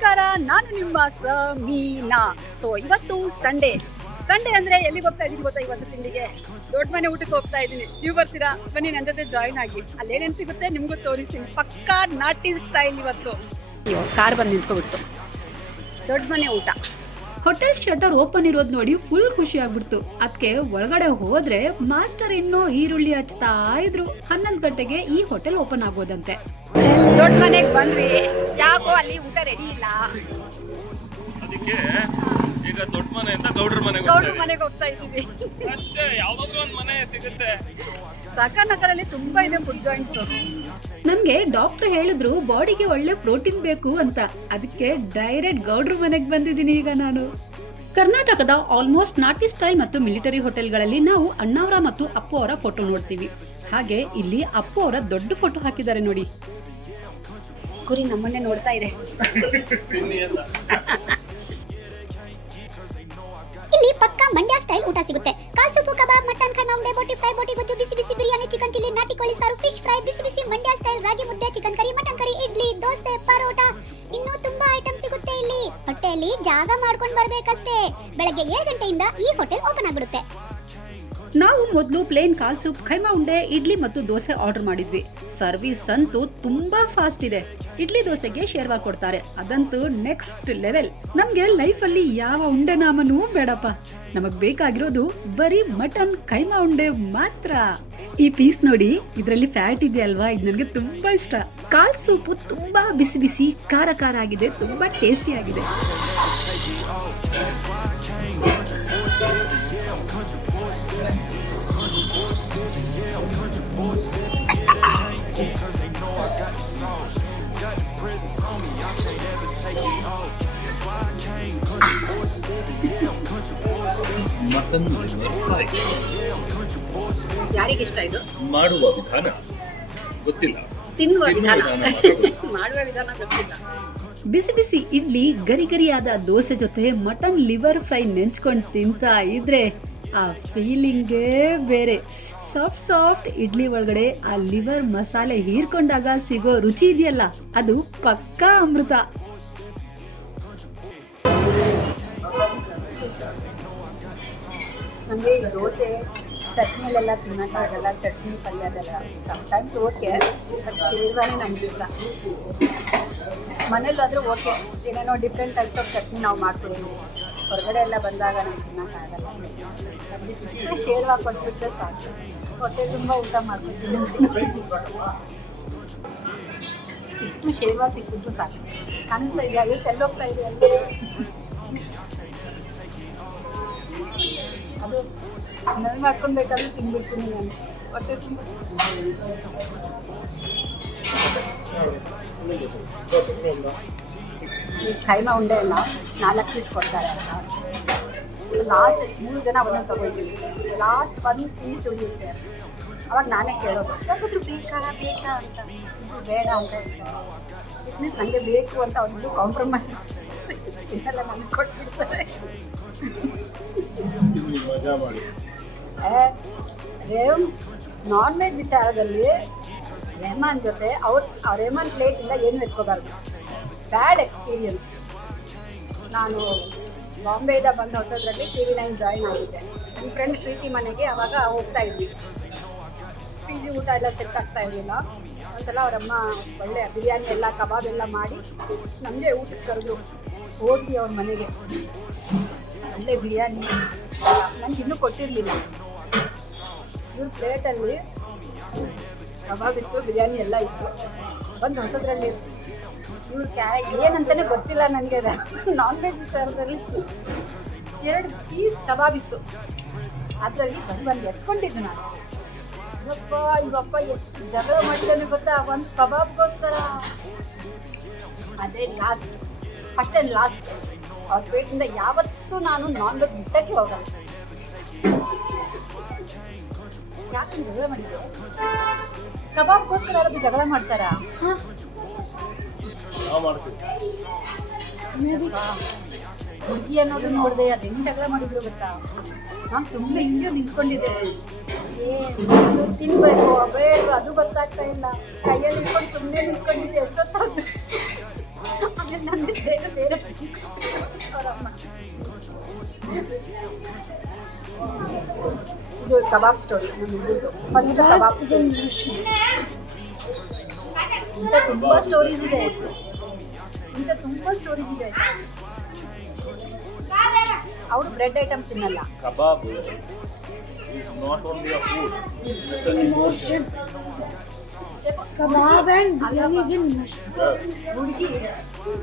ನಮಸ್ಕಾರ, ನಾನು ನಿಮ್ಮ ಸಮೀನಾ. ಸೊ ಇವತ್ತು ಸಂಡೇ ಅಂದ್ರೆ ಎಲ್ಲಿಗೆ ಹೋಗ್ತಾ ಇದ್ದೀನಿ ಗೊತ್ತಾ? ಇವತ್ತು ತಿಂಡಿಗೆ ದೊಡ್ಡ ಮನೆ ಊಟಕ್ಕೆ ಹೋಗ್ತಾ ಇದ್ದೀನಿ. ನೀವು ಬರ್ತೀರಾ? ಬನ್ನಿ ನನ್ನ ಜೊತೆ ಜಾಯಿನ್ ಆಗಿ. ಅಲ್ಲೇನೇನು ಸಿಗುತ್ತೆ ನಿಮಗೂ ತೋರಿಸ್ತೀನಿ. ಪಕ್ಕಾ ನಾಟಿ ಸ್ಟೈಲ್ ಇವತ್ತು. ಕಾರ್ ಬಂದು ನಿಂತ್ಕೊಬಿಡ್ತು. ದೊಡ್ಡ ಮನೆ ಊಟ. ಹೋಟೆಲ್ ಶಟರ್ ಓಪನ್ ಇರೋದು ನೋಡಿ ಫುಲ್ ಖುಷಿ ಆಗ್ಬಿಡ್ತು. ಅದಕ್ಕೆ ಒಳಗಡೆ ಹೋದ್ರೆ ಮಾಸ್ಟರ್ ಇನ್ನೂ ಈರುಳ್ಳಿ ಹಚ್ತಾ ಇದ್ರು. 11 ಗಂಟೆಗೆ ಈ ಹೋಟೆಲ್ ಓಪನ್ ಆಗೋದಂತೆ. ದೊಡ್ಡ ಮನೆಗೆ ಬಂದ್ವಿ. ಯಾಕೋ ಅಲ್ಲಿ ಊಟ ರೆಡಿ ಇಲ್ಲ. ಅದಕ್ಕೆ ಈಗ ದೊಡ್ಡ ಮನೆಯಿಂದ ಗೌಡ್ರ ಮನೆಗೆ ಹೋಗ್ತಾ ಇದ್ದೀವಿ. ಅಷ್ಟೇ, ಯಾವ್ದಾದ್ರು ಒಂದು ಮನೆ ಸಿಗುತ್ತೆ. ಸಾಕಾನಗರಲ್ಲಿ ತುಂಬಾ ಇದೆ ಫುಡ್ ಜಾಯಿಂಟ್ಸ್. ನನ್ಗೆ ಡಾಕ್ಟರ್ ಹೇಳಿದ್ರು ಬಾಡಿಗೆ ಒಳ್ಳೆ ಪ್ರೋಟೀನ್ ಬೇಕು ಅಂತ. ಅದಕ್ಕೆ ಡೈರೆಕ್ಟ್ ಗೌಡ್ರ ಮನೆಗೆ ಬಂದಿದ್ದೀನಿ ಈಗ ನಾನು. ಕರ್ನಾಟಕದ ಆಲ್ಮೋಸ್ಟ್ ನಾಟಿ ಸ್ಟೈಲ್ ಮತ್ತು ಮಿಲಿಟರಿ ಹೋಟೆಲ್ಗಳಲ್ಲಿ ನಾವು ಅಣ್ಣಾವ್ರ ಮತ್ತು ಅಪ್ಪು ಅವರ ಫೋಟೋ ನೋಡ್ತೀವಿ. ಹಾಗೆ ಇಲ್ಲಿ ಅಪ್ಪು ಅವರ ದೊಡ್ಡ ಫೋಟೋ ಹಾಕಿದ್ದಾರೆ ನೋಡಿ. ಕುರಿ ನಮ್ಮನ್ನೇ ನೋಡ್ತಾ ಇದೆ. ಇಲ್ಲಿ ಪಕ್ಕಾ ಮಂಡ್ಯ ಸ್ಟೈಲ್ ಊಟ ಸಿಗುತ್ತೆ. ಕಾಲ್ ಸೂಪು, ಕಬಾಬ್, ಮಟನ್, ಖೈಮಾ ಉಂಡೆ, ಬೋಟಿ ಫ್ರೈ, ಬೋಟಿ ಗೊಜ್ಜು, ಬಿಸಿ ಬಿಸಿ ಬಿರಿಯಾನಿ, ಚಿಕನ್ ಚಿಲ್ಲಿ, ನಾಟಿ ಕೋಳಿ ಸಾರು, ಫಿಶ್ ಫ್ರೈ, ಬಿಸಿ ಬಿಸಿ ಮಂಡ್ಯ ಸ್ಟೈಲ್ ರಾಗಿ ಮುದ್ದೆ, chicken curry, mutton curry, idli, dosa, paratha, ಇನ್ನೂ ತುಂಬಾ ಐಟಮ್ ಸಿಗುತ್ತೆ ಇಲ್ಲಿ. ಹೊಟ್ಟೆಯಲ್ಲಿ ಜಾಗ ಮಾಡ್ಕೊಂಡು ಬರ್ಬೇಕಷ್ಟೇ. ಬೆಳಗ್ಗೆ 7 ಗಂಟೆಯಿಂದ ಈ ಹೋಟೆಲ್ ಓಪನ್ ಆಗಿಬಿಡುತ್ತೆ. ನಾವು ಮೊದಲು ಪ್ಲೇನ್ ಕಾಲ್ ಸೂಪ್, ಖೈಮಾ ಉಂಡೆ, ಇಡ್ಲಿ ಮತ್ತು ದೋಸೆ ಆರ್ಡರ್ ಮಾಡಿದ್ವಿ. ಸರ್ವಿಸ್ ಅಂತೂ ತುಂಬಾ ಫಾಸ್ಟ್ ಇದೆ. ಇಡ್ಲಿ ದೋಸೆಗೆ ಶೇರ್ವಾ ಕೊಡ್ತಾರೆ, ಅದಂತೂ ನೆಕ್ಸ್ಟ್ ಲೆವೆಲ್. ನಮ್ಗೆ ಲೈಫ್ ಅಲ್ಲಿ ಯಾವ ಉಂಡೆ ನಾಮನೂ ಬೇಡಪ್ಪ. ನಮಗ್ ಬೇಕಾಗಿರೋದು ಬರೀ ಮಟನ್ ಖೈಮಾ ಉಂಡೆ ಮಾತ್ರ. ಈ ಪೀಸ್ ನೋಡಿ, ಇದ್ರಲ್ಲಿ ಫ್ಯಾಟ್ ಇದೆ ಅಲ್ವಾ, ಇದು ನನಗೆ ತುಂಬಾ ಇಷ್ಟ. ಕಾಲ್ ಸೂಪು ತುಂಬಾ ಬಿಸಿ ಬಿಸಿ ಖಾರ ಖಾರ ಆಗಿದೆ, ತುಂಬಾ ಟೇಸ್ಟಿ ಆಗಿದೆ. ಮಟನ್ ಫ್ರೈ ಯಾರಿಗಿಷ್ಟ ಇದು? ಮಾಡುವ ವಿಧಾನ ಗೊತ್ತಿಲ್ಲ, ತಿನ್ನುವ ವಿಧಾನ ಮಾಡುವ ವಿಧಾನ ಗೊತ್ತಿಲ್ಲ. ಬಿಸಿ ಬಿಸಿ ಇಡ್ಲಿ, ಗರಿ ಗರಿಯಾದ ದೋಸೆ ಜೊತೆ ಮಟನ್ ಲಿವರ್ ಫ್ರೈ ನೆಂಚ್ಕೊಂಡು ತಿಂತಾ ಇದ್ರೆ ಆ ಫೀಲಿಂಗೇ ಬೇರೆ. ಸಾಫ್ಟ್ ಇಡ್ಲಿ ಒಳಗಡೆ ಆ ಲಿವರ್ ಮಸಾಲೆ ಹೀರ್ಕೊಂಡಾಗ ಸಿಗೋ ರುಚಿ ಇದೆಯಲ್ಲ, ಅದು ಪಕ್ಕಾ ಅಮೃತ. ನನಗೆ ಈ ದೋಸೆ ಚಟ್ನಿಲೆಲ್ಲ ತಿನ್ನೋಕ್ಕಾಗಲ್ಲ. ಚಟ್ನಿ ಪಲ್ಯ ಅದೆಲ್ಲ ಸಮ್ಟೈಮ್ಸ್ ಓಕೆ, ಬಟ್ ಶೇರ್ವಾನೇ ನನಗೆ ಇಷ್ಟ. ಮನೇಲಾದರೂ ಓಕೆ, ಏನೇನೋ ಡಿಫ್ರೆಂಟ್ ಟೈಪ್ಸ್ ಆಫ್ ಚಟ್ನಿ ನಾವು ಮಾಡ್ಕೊಡ್ತೀವಿ. ಹೊರಗಡೆ ಎಲ್ಲ ಬಂದಾಗ ನಮ್ಗೆ ತಿನ್ನೋಕ್ಕಾಗಲ್ಲ. ನಮಗೆ ಸಿಕ್ಕರೆ ಶೇರ್ವಾ ಕೊಟ್ಬಿಟ್ರೆ ಸಾಕು, ಹೊಟ್ಟೆ ತುಂಬ ಊಟ ಮಾಡ್ಕೊತೀವಿ. ಇಷ್ಟು ಶೇರ್ವಾ ಸಿಕ್ಕಿದ್ರು ಸಾಕು. ಕಾಣಿಸ್ತಾ ಇದೆಯಾ? ಅಯ್ಯೋ ಚೆಲ್ಲೋಗ್ತಾ ಇದೆ ಅಲ್ಲಿ. ಅದು ಸ್ಮೆಲ್ ಮಾಡ್ಕೊಬೇಕಾದ್ರೆ ತಿನ್ಬಿಡ್ತೀನಿ ನಾನು. ಹೊಟ್ಟೆ ತುಂಬ ಈ ಖೈಮಾ ಉಂಡೆ ಎಲ್ಲ 4 ಪೀಸ್ ಕೊಡ್ತಾರೆ ಅಲ್ಲ, ಲಾಸ್ಟ್ 3 ಜನ ಒಂದೊಂದು ತೊಗೊಳ್ತೀವಿ. ಲಾಸ್ಟ್ 1 ಪೀಸ್ ಉಳಿಯುತ್ತೆ. ಅವಾಗ ನಾನೇ ಕೇಳೋದು, ಯಾಕಾದ್ರೂ ಬೇಕಾ ಅಂತ. ಇದು ಬೇಡ ಅಂತ ಹೇಳ್ತಾರೆ. ಇಟ್ ಮೀನ್ಸ್ ನನಗೆ ಬೇಕು ಅಂತ ಒಂದು ಕಾಂಪ್ರಮೈಸ್ ಇದೆಲ್ಲ ನನಗೆ ಕೊಟ್ಬಿಡ್ತಾರೆ. ನಾನ್ ವೆಜ್ ವಿಚಾರದಲ್ಲಿ ರೆಹಮಾನ್ ಜೊತೆ ಅವ್ರ ರೆಹಮಾನ್ ಪ್ಲೇಟಿಂದ ಏನು ಎತ್ಕೋಬಾರ್ದು. Bad experience. ನಾನು ಬಾಂಬೆಯಿಂದ ಬಂದ ಹೊಸದ್ರಲ್ಲಿ TV9 ಜಾಯಿನ್ ಆಗಿದ್ದೆ. ನನ್ನ ಫ್ರೆಂಡ್ ಪ್ರೀತಿ ಮನೆಗೆ ಅವಾಗ ಹೋಗ್ತಾ ಇದ್ವಿ. PG ಊಟ ಎಲ್ಲ ಸೆಟ್ ಆಗ್ತಾ ಇರಲಿಲ್ಲ. ಒಂದ್ಸಲ ಅವರಮ್ಮ ಒಳ್ಳೆ ಬಿರಿಯಾನಿ ಎಲ್ಲ ಕಬಾಬ್ ಎಲ್ಲ ಮಾಡಿ ನಮಗೆ ಊಟಕ್ಕೆ ಕರೆದು ಹೋದ್ವಿ ಅವ್ರ ಮನೆಗೆ. ಒಳ್ಳೆ ಬಿರಿಯಾನಿ ನನಗೆ ಇನ್ನೂ ಕೊಟ್ಟಿರಲಿಲ್ಲ. ಇವ್ರ ಪ್ಲೇಟಲ್ಲಿ ಕಬಾಬ್ ಇತ್ತು, ಬಿರಿಯಾನಿ ಎಲ್ಲ ಇತ್ತು. ಒಂದು ಹೊಸದ್ರಲ್ಲಿ ಇವ್ರ ಏನಂತಲೇ ಗೊತ್ತಿಲ್ಲ ನನಗೆ. ನಾನ್ ವೆಜ್ ವಿಚಾರದಲ್ಲಿ 2 ಪೀಸ್ ಕಬಾಬ್ ಇತ್ತು. ಅದರಲ್ಲಿ ಬಂದು ಎತ್ಕೊಂಡಿದ್ದು ನಾನು. ಇವಪ್ಪ ಎಷ್ಟು ಜಗಳ ಮಾಡಿದ್ದಾನೆ ಗೊತ್ತಾ, ಒಂದು ಕಬಾಬ್ಗೋಸ್ಕರ. ಅದೇ ಲಾಸ್ಟ್, ಫಸ್ಟ್ ಆ್ಯಂಡ್ ಲಾಸ್ಟ್. ಅವ್ರ ಪೇಟಿಂದ ಯಾವತ್ತೂ ನಾನು ನಾನ್ ವೆಜ್ ಬಿಟ್ಟಕ್ಕೆ ಹೋಗಲ್ಲ. ಯಾಕೆ ಜಗಳ ಮಾಡಿದ್ರು? ಕಬಾಬ್ಗೋಸ್ಕರ ಯಾರಾದ್ರೂ ಜಗಳ ಮಾಡ್ತಾರಾ? ಹುಡುಗಿ ಅನ್ನೋದು ನೋಡಿದೆ, ಅದು ಹೆಂಗೆ ಜಗಳ ಮಾಡಿದ್ರು ಗೊತ್ತಾ? ನಾನು ಸುಮ್ಮನೆ ಹಿಂಗೆ ನಿಂತ್ಕೊಂಡಿದ್ದೆ. ತಿನ್ಬೇಕು ಬೇಡ ಅದು ಗೊತ್ತಾಗ್ತಾ ಇಲ್ಲ. ಕೈಯಲ್ಲಿ ನಿಂತ್ಕೊಂಡು ಸುಮ್ಮನೆ ನಿಂತ್ಕೊಂಡಿದ್ದೆ. ಎಷ್ಟೊತ್ತಾದ್ರು ಆಮೇಲೆ ನನಗೆ ಬೇರೆ ಕಬಾಬ್ ಸ್ಟೋರಿ ಫಸ್ಟ್ ಕಬಾಬ್ ಸ್ಟೋರಿ. ಇಂಥ ತುಂಬ ಸ್ಟೋರೀಸ್ ಇದೆ, ಅವರು ಬ್ರೆಡ್ ಐಟಮ್ಸ್ ತಿನ್ನಲ್ಲ. Kebab is not only a food, it's an emotion. Kebab and biryani ಹುಡುಗಿ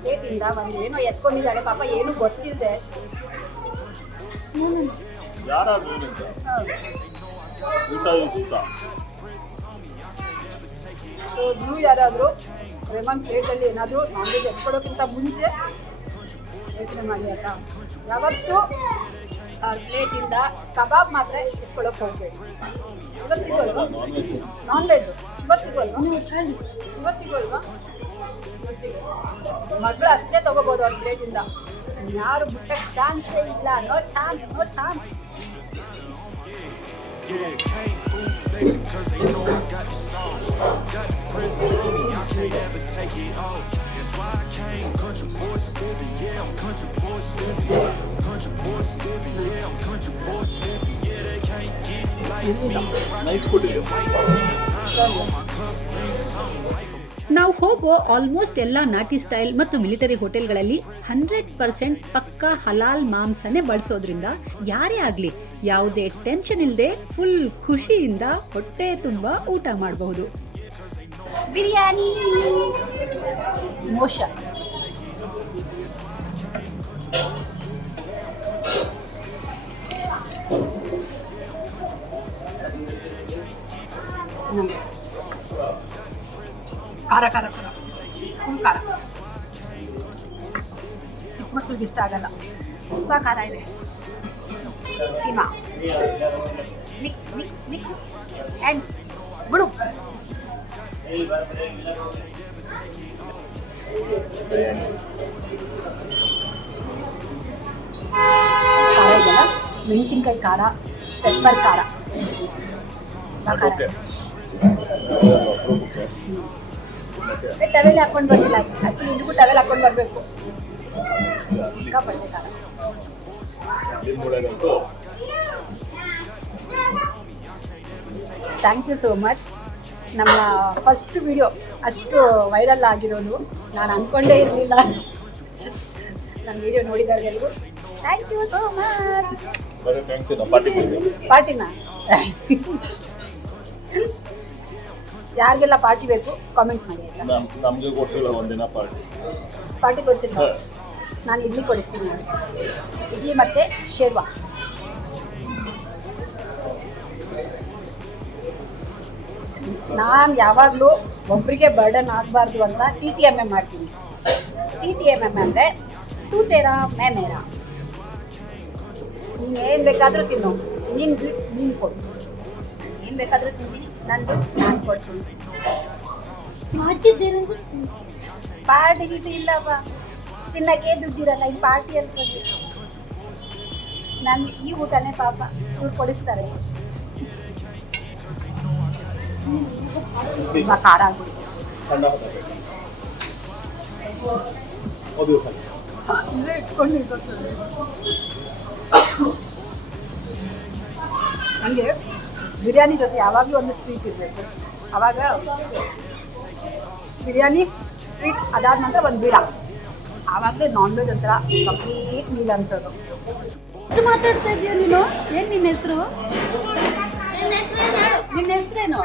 ಪ್ಲೇಟಿಂದ ಒಂದು ಏನೋ ಎತ್ಕೊಂಡಿದ್ದಾಳೆ ಪಾಪ, ಏನು ಗೊತ್ತಿಲ್ಲದೆ. ಯಾರಾದ್ರೂ ಊಟ is ಊಟ. ಸೊ ನೀವು ಯಾರಾದರೂ ರೆಮನ್ ಪ್ಲೇಟಲ್ಲಿ ಏನಾದರೂ ನಾನ್ ವೆಜ್ ಎತ್ಕೊಳ್ಳೋಕ್ಕಿಂತ ಮುಂಚೆ ಯೋಚನೆ ಮಾಡಿ ಆಯ್ತಾ. ಯಾವತ್ತೂ ಪ್ಲೇಟಿಂದ ಕಬಾಬ್ ಮಾತ್ರ ಎತ್ಕೊಳ್ಳೋಕೆ ಹೋಗಬೇಡಿ. ಇವತ್ತಿಗೋಲ್ವಾ ನಾನ್ ವೆಜ್, ಇವತ್ತಿಗೋಲ್ವಾ ಮಗಳು ಅಷ್ಟೇ ತೊಗೋಬೋದು ಅವ್ರ ಪ್ಲೇಟಿಂದ, ಯಾರು ಬಿಟ್ಟಕ್ಕೆ ಚಾನ್ಸೇ ಇಲ್ಲ. No chance. Yeah, can't fool flexing cause they know I got the sauce. Got the prison on me, I can't ever take it off. That's why I came, country boy stepping, yeah, I'm country boy stepping. Country boy stepping, yeah, I'm country boy stepping. Yeah, they can't get like me. Nice food ಇದೆ. ನಾವು ಹೋಗೋ almost ಎಲ್ಲ ನಾಟಿ style ಮತ್ತು military ಹೋಟೆಲ್ಗಳಲ್ಲಿ 100% ಪಕ್ಕಾ ಹಲಾಲ್ ಮಾಂಸನೇ ಬಳಸೋದ್ರಿಂದ ಯಾರೇ ಆಗಲಿ ಯಾವುದೇ ಟೆನ್ಷನ್ ಇಲ್ಲದೆ ಫುಲ್ ಖುಷಿಯಿಂದ ಹೊಟ್ಟೆ ತುಂಬ ಊಟ ಮಾಡಬಹುದು. ಬಿರಿಯಾನಿ ಇಮೋಷನ್. ಖಾರ ಫುಲ್ ಖಾರ. ಚಿಕ್ಕ ಮಕ್ಳಿಗೆ ಇಷ್ಟ ಆಗಲ್ಲ, ತುಂಬ ಖಾರ ಇದೆ. ಕೀಮಾ ಮಿಕ್ಸ್ ಆ್ಯಂಡ್ ಬಿಡು. ಖಾರ ಇದೆಯಲ್ಲ, ಮೆಣಸಿನ್ಕಾಯಿ ಖಾರ, ಪೆಪ್ಪರ್ ಖಾರ. ಟವೆಲ್ ಹಾಕೊಂಡು ಬಂದಿಲ್ಲ, ಆ್ಯಕ್ಚುಲಿ ಇಲ್ಲಿಗೂ ಟವೆಲ್ ಹಾಕೊಂಡು ಬರಬೇಕು. ಸಿಕ್ಕಾಪಟ್ಟೆ ಖಾರ. Thank you so much. ನಮ್ಮ ಫಸ್ಟ್ ವಿಡಿಯೋ ಅಷ್ಟು ವೈರಲ್ ಆಗಿರೋದು ನಾನು ಅಂದ್ಕೊಂಡೇ ಇರಲಿಲ್ಲ. ನನ್ನ ವಿಡಿಯೋ ನೋಡಿದವರಿಗೆಲ್ಲರಿಗೂ ಥ್ಯಾಂಕ್ ಯು ಸೋ ಮಚ್. ಪಾರ್ಟಿನಾ? ಯಾರಿಗೆಲ್ಲ ಪಾರ್ಟಿ ಬೇಕು ಕಾಮೆಂಟ್ ಮಾಡಿ. ನಮಗೆ ಕೊಡ್ಸಿಲ್ಲ ಒಂದಿನ ಪಾರ್ಟಿ ಕೊಡ್ತೀನಿ ನಾನು. ಇಡ್ಲಿ ಕೊಡಿಸ್ತೀನಿ, ಇಡ್ಲಿ ಮತ್ತು ಶೇರ್ವಾ. ನಾನು ಯಾವಾಗಲೂ ಒಬ್ಬರಿಗೆ ಬರ್ಡನ್ ಆಗಬಾರ್ದು ಅಂತ TTMM ಮಾಡ್ತೀನಿ. TTMM ಅಂದರೆ ತೂ ತೇರಾ ಮೇ ಮೇರಾ. ನೀನು ಏನು ಬೇಕಾದರೂ ತಿನ್ನು, ನೀನು ಕೊಡು. ಏನು ಬೇಕಾದರೂ ತಿನ್ನಿ, ನಂದು ನಾನು ಕೊಡ್ತೀನಿ. ಪಾರ್ಟಿ ಗಿಟಿ ಇಲ್ಲವ, ತಿನ್ನಕ್ಕೆ ದುಡ್ಡಿರಲ್ಲ. ಈ ಪಾರ್ಟಿ ಅಂತ ನನಗೆ ಈ ಊಟನೇ ಪಾಪ ಇವ್ರು ಕೊಡಿಸ್ತಾರೆ. ಖಾರ ಆಗ್ಬಿಡುತ್ತೆ. ನನಗೆ ಬಿರಿಯಾನಿ ಜೊತೆ ಯಾವಾಗಲೂ ಒಂದು ಸ್ವೀಟ್ ಇರಬೇಕು. ಆವಾಗ ಬಿರಿಯಾನಿ ಸ್ವೀಟ್ ಅದಾದ ನಂತರ ಒಂದು ಬೀಡ, ಆವಾಗಲೇ ನಾನ್ ವೆಜ್ ಒಂಥರ ಕಂಪ್ಲೀಟ್ ಮೀಲ್ ಅನ್ಸೋದು. ಎಷ್ಟು ಮಾತಾಡ್ತಾ ಇದೀಯ ನೀನು? ಏನು ನಿನ್ನ ಹೆಸರು? ನಿನ್ನ ಹೆಸರೇನು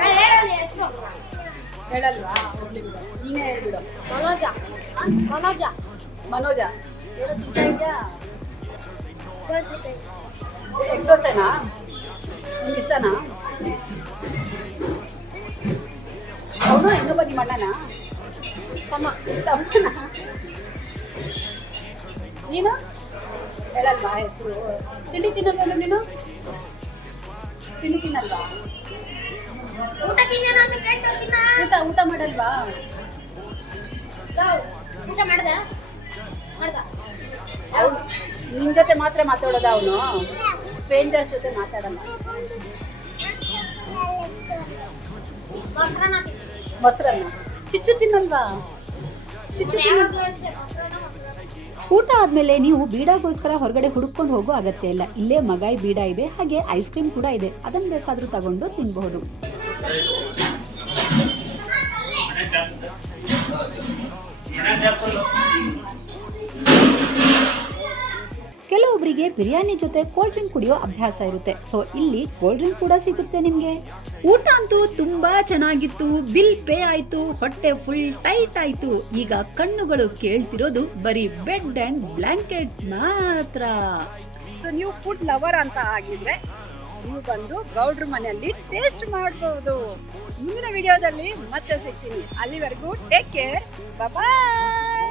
ಹೇಳಲ್ವಾ? ನೀನೇ ಹೇಳ್ಬಿಡು. ಮನೋಜ. ಎಗ್ ದೋಸೆನಾ ನಿಮ್ಗೆ ಇಷ್ಟನಾ? ಅವನು ಇನ್ನೊಬ್ಬ ನಿಮ್ಮ ಅಣ್ಣನಾ? ತಮ್ಮನ? ನೀನು ಹೇಳಲ್ವಾ ಹೆಸರು? ತಿಂಡಿ ತಿನ್ನಲ್ವಲ್ಲ ನೀನು? ತಿಂಡಿ ತಿನ್ನಲ್ವಾ? ಊಟ ಮಾಡಲ್ವಾ? ನಿನ್ ಜೊತೆ ಮಾತ್ರ ಮಾತಾಡೋದ ಅವನು? ಸ್ಟ್ರೇಂಜರ್ಸ್ ಜೊತೆ ಮಾತಾಡಲ್ಲ. ಮೊಸರನ್ನ ಚಿಚ್ಚು ತಿನ್ನಲ್ವಾ? ಚಿಚ್ಚು ಊಟ ಆದ್ಮೇಲೆ ನೀವು ಬೀಡಾಗೋಸ್ಕರ ಹೊರಗಡೆ ಹುಡುಕೊಂಡು ಹೋಗೋ ಅಗತ್ಯ ಇಲ್ಲ. ಇಲ್ಲೇ ಮಗಾಯಿ ಬೀಡ ಇದೆ, ಹಾಗೆ ಐಸ್ ಕ್ರೀಮ್ ಕೂಡ ಇದೆ. ಅದನ್ನ ಬೇಕಾದ್ರೂ ತಗೊಂಡು ತಿನ್ಬಹುದು. ಕೆಲವೊಬ್ಬರಿಗೆ ಬಿರಿಯಾನಿ ಜೊತೆ ಕೋಲ್ಡ್ ಡ್ರಿಂಕ್ ಕುಡಿಯೋ ಅಭ್ಯಾಸ ಇರುತ್ತೆ. ಸೊ ಇಲ್ಲಿ ಕೋಲ್ಡ್ ಡ್ರಿಂಕ್ ಕೂಡ ಸಿಗುತ್ತೆ ನಿಮ್ಗೆ. ಊಟ ಅಂತೂ ತುಂಬಾ ಚೆನ್ನಾಗಿತ್ತು. ಬಿಲ್ ಪೇ ಆಯ್ತು, ಹೊಟ್ಟೆ ಫುಲ್ ಟೈಟ್ ಆಯ್ತು. ಈಗ ಕಣ್ಣುಗಳು ಕೇಳ್ತಿರೋದು ಬರೀ ಬೆಡ್ ಅಂಡ್ ಬ್ಲಾಂಕೆಟ್ ಮಾತ್ರ. ಸೊ ನೀವು ಫುಡ್ ಲವರ್ ಅಂತ ಆಗಿದ್ರೆ ನೀವು ಬಂದು ಗೌಡ್ರ ಮನೆಯಲ್ಲಿ ಟೇಸ್ಟ್ ಮಾಡಬಹುದು. ಮುಂದಿನ ವಿಡಿಯೋದಲ್ಲಿ ಮತ್ತೆ ಸಿಗ್ತೀನಿ. ಅಲ್ಲಿವರೆಗೂ ಟೇಕ್ ಕೇರ್, ಬಾಯ್.